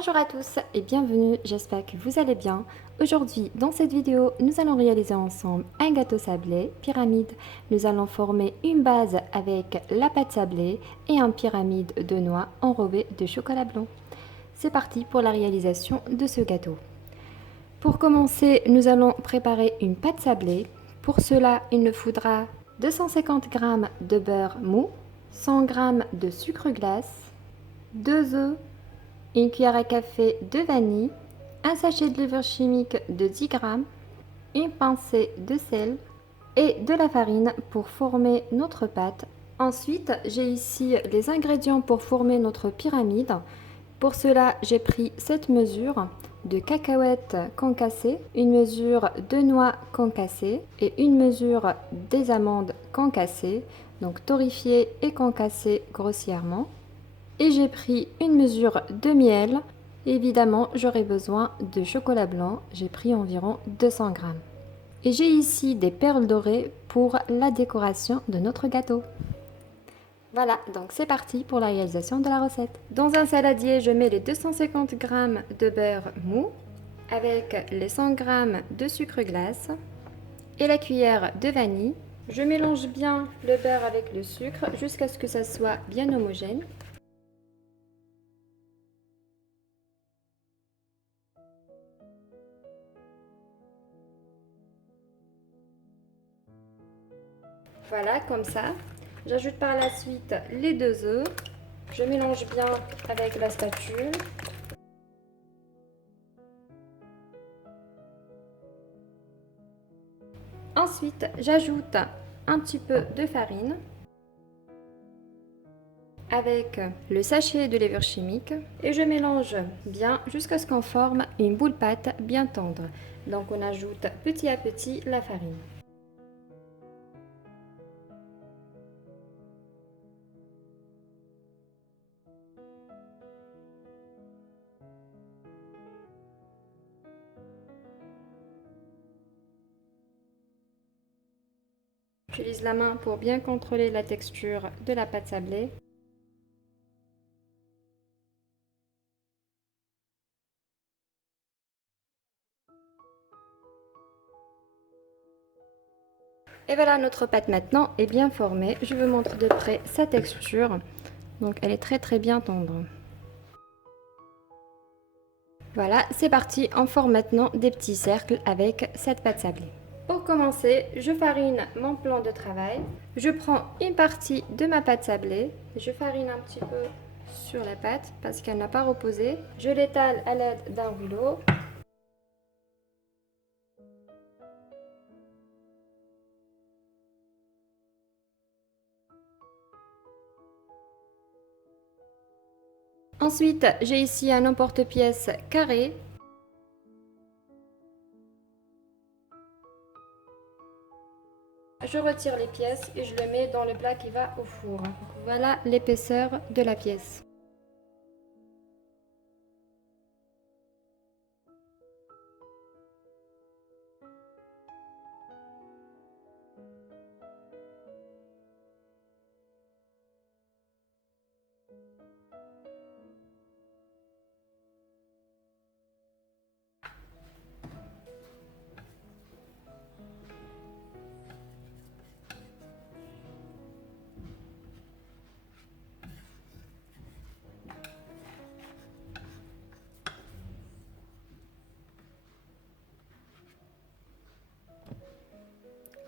Bonjour à tous et bienvenue, j'espère que vous allez bien. Aujourd'hui, dans cette vidéo, nous allons réaliser ensemble un gâteau sablé, pyramide. Nous allons former une base avec la pâte sablée et un pyramide de noix enrobé de chocolat blanc. C'est parti pour la réalisation de ce gâteau. Pour commencer, nous allons préparer une pâte sablée. Pour cela, il nous faudra 250 g de beurre mou, 100 g de sucre glace, 2 œufs, une cuillère à café de vanille, un sachet de levure chimique de 10 g, une pincée de sel et de la farine pour former notre pâte. Ensuite, j'ai ici les ingrédients pour former notre pyramide. Pour cela, j'ai pris cette mesure de cacahuètes concassées, une mesure de noix concassées et une mesure des amandes concassées, donc torréfiées et concassées grossièrement. Et j'ai pris une mesure de miel. Évidemment, j'aurai besoin de chocolat blanc. J'ai pris environ 200 g. Et j'ai ici des perles dorées pour la décoration de notre gâteau. Voilà, donc c'est parti pour la réalisation de la recette. Dans un saladier, je mets les 250 g de beurre mou avec les 100 g de sucre glace et la cuillère de vanille. Je mélange bien le beurre avec le sucre jusqu'à ce que ça soit bien homogène. Voilà, comme ça. J'ajoute par la suite les 2 œufs. Je mélange bien avec la spatule. Ensuite, j'ajoute un petit peu de farine avec le sachet de levure chimique et je mélange bien jusqu'à ce qu'on forme une boule pâte bien tendre. Donc on ajoute petit à petit la farine. J'utilise la main pour bien contrôler la texture de la pâte sablée. Et voilà, notre pâte maintenant est bien formée. Je vous montre de près sa texture. Donc elle est très bien tendre. Voilà, c'est parti, on forme maintenant des petits cercles avec cette pâte sablée. Pour commencer, je farine mon plan de travail. Je prends une partie de ma pâte sablée. Je farine un petit peu sur la pâte parce qu'elle n'a pas reposé. Je l'étale à l'aide d'un rouleau. Ensuite, j'ai ici un emporte-pièce carré. Je retire les pièces et je le mets dans le plat qui va au four. Voilà l'épaisseur de la pièce.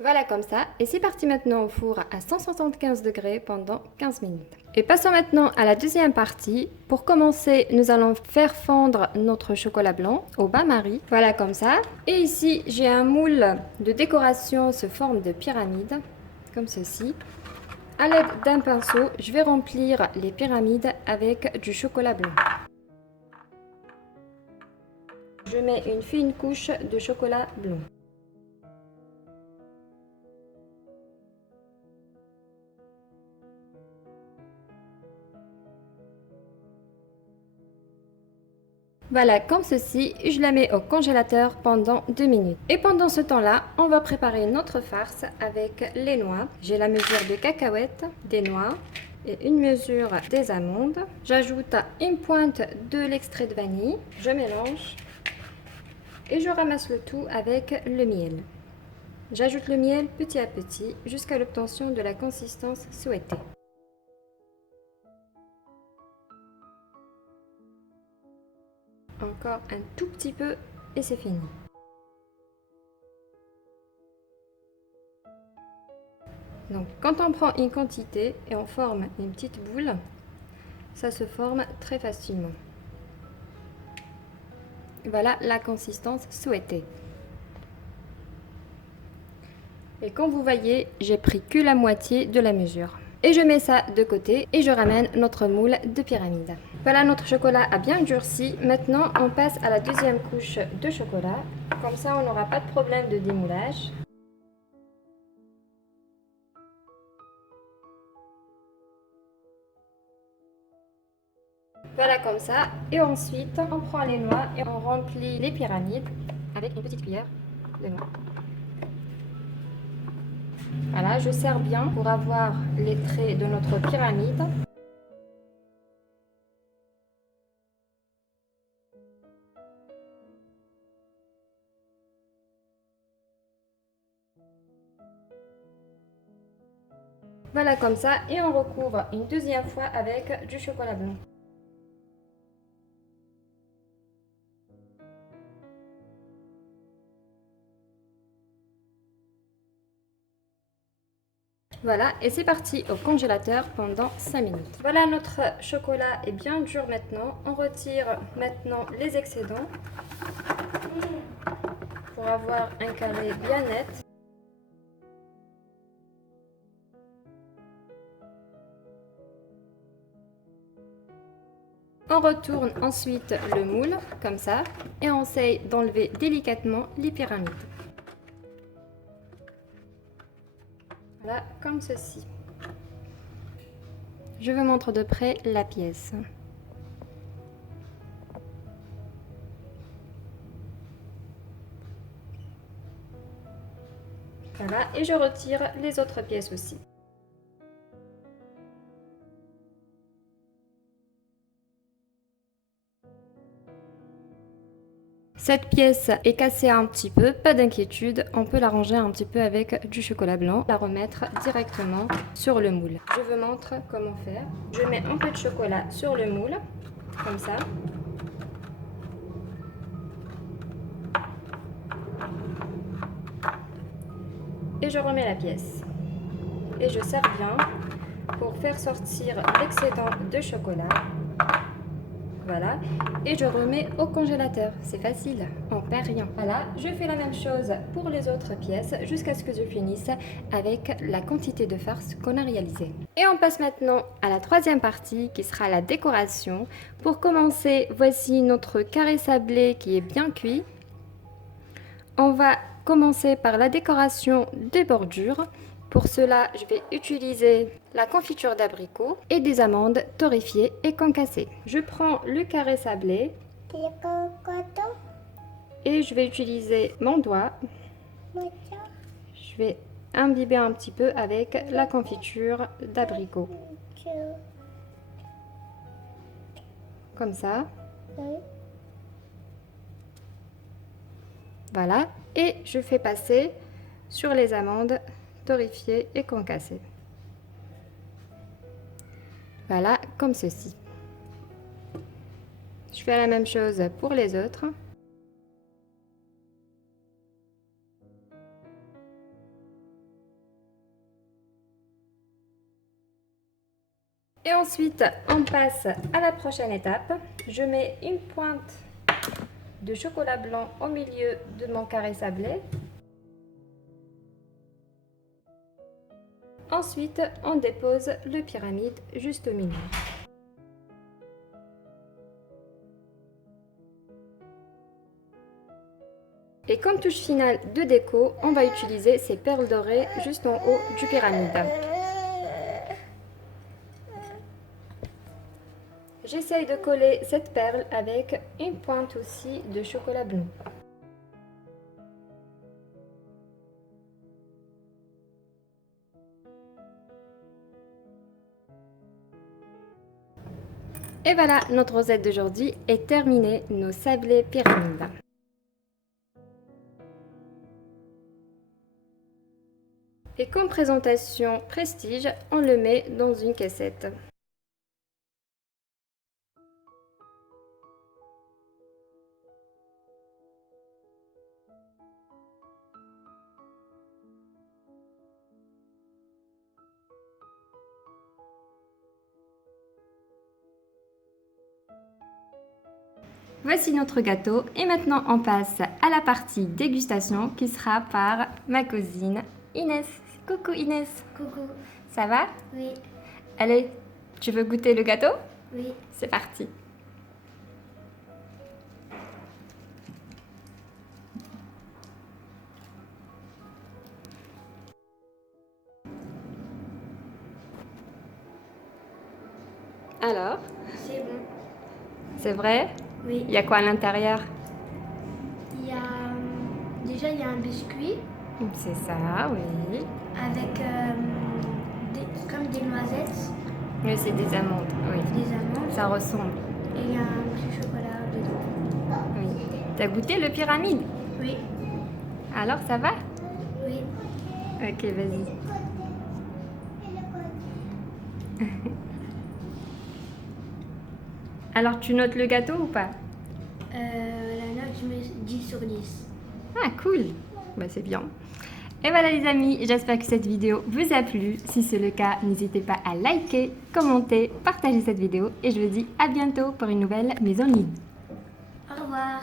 Voilà comme ça, et c'est parti maintenant au four à 175 degrés pendant 15 minutes. Et passons maintenant à la deuxième partie. Pour commencer, nous allons faire fondre notre chocolat blanc au bain-marie. Voilà comme ça. Et ici, j'ai un moule de décoration sous forme de pyramide, comme ceci. À l'aide d'un pinceau, je vais remplir les pyramides avec du chocolat blanc. Je mets une fine couche de chocolat blanc. Voilà, comme ceci, je la mets au congélateur pendant 2 minutes. Et pendant ce temps-là, on va préparer notre farce avec les noix. J'ai la mesure de cacahuètes, des noix, et une mesure des amandes. J'ajoute une pointe de l'extrait de vanille. Je mélange et je ramasse le tout avec le miel. J'ajoute le miel petit à petit jusqu'à l'obtention de la consistance souhaitée. Encore un tout petit peu et c'est fini. Donc quand on prend une quantité et on forme une petite boule, ça se forme très facilement. Voilà la consistance souhaitée. Et comme vous voyez, j'ai pris que la moitié de la mesure. Et je mets ça de côté et je ramène notre moule de pyramide. Voilà, notre chocolat a bien durci. Maintenant, on passe à la deuxième couche de chocolat. Comme ça, on n'aura pas de problème de démoulage. Voilà comme ça. Et ensuite, on prend les noix et on remplit les pyramides avec une petite cuillère de noix. Voilà, je serre bien pour avoir les traits de notre pyramide. Voilà comme ça et on recouvre une deuxième fois avec du chocolat blanc. Voilà, et c'est parti au congélateur pendant 5 minutes. Voilà, notre chocolat est bien dur maintenant. On retire maintenant les excédents pour avoir un carré bien net. On retourne ensuite le moule, comme ça, et on essaye d'enlever délicatement les pyramides. Voilà, comme ceci. Je vous montre de près la pièce. Voilà, et je retire les autres pièces aussi. Cette pièce est cassée un petit peu, pas d'inquiétude, on peut l'arranger un petit peu avec du chocolat blanc, la remettre directement sur le moule. Je vous montre comment faire. Je mets un peu de chocolat sur le moule, comme ça. Et je remets la pièce. Et je serre bien pour faire sortir l'excédent de chocolat. Voilà, et je remets au congélateur. C'est facile, on perd rien. Voilà, je fais la même chose pour les autres pièces jusqu'à ce que je finisse avec la quantité de farce qu'on a réalisée. Et on passe maintenant à la troisième partie qui sera la décoration. Pour commencer, voici notre carré sablé qui est bien cuit. On va commencer par la décoration des bordures. Pour cela, je vais utiliser la confiture d'abricot et des amandes torréfiées et concassées. Je prends le carré sablé et je vais utiliser mon doigt. Je vais imbiber un petit peu avec la confiture d'abricot. Comme ça. Voilà. Et je fais passer sur les amandes torréfiées et concassées. Voilà, comme ceci. Je fais la même chose pour les autres. Et ensuite, on passe à la prochaine étape. Je mets une pointe de chocolat blanc au milieu de mon carré sablé. Ensuite, on dépose le pyramide juste au milieu. Et comme touche finale de déco, on va utiliser ces perles dorées juste en haut du pyramide. J'essaye de coller cette perle avec une pointe aussi de chocolat blanc. Et voilà, notre recette d'aujourd'hui est terminée, nos sablés pyramides. Et comme présentation prestige, on le met dans une cassette. Voici notre gâteau et maintenant on passe à la partie dégustation qui sera par ma cousine Inès. Coucou Inès. Coucou. Ça va? Oui. Allez, tu veux goûter le gâteau? Oui. C'est parti. Alors, C'est bon. c'est vrai? Oui. Il y a quoi à l'intérieur? Il y a déjà il y a un biscuit C'est ça, oui. avec comme des noisettes, Oui, c'est des amandes, oui. des amandes Ça ressemble, et il y a un petit chocolat dedans. oui. T'as goûté le pyramide? Oui. Alors, ça va? Oui. Ok, vas-y. Alors, tu notes le gâteau ou pas? La note je mets 10 sur 10. Ah, cool. Bah, c'est bien. Et voilà les amis, j'espère que cette vidéo vous a plu. Si c'est le cas, n'hésitez pas à liker, commenter, partager cette vidéo. Et je vous dis à bientôt pour une nouvelle Maison Lide. Au revoir.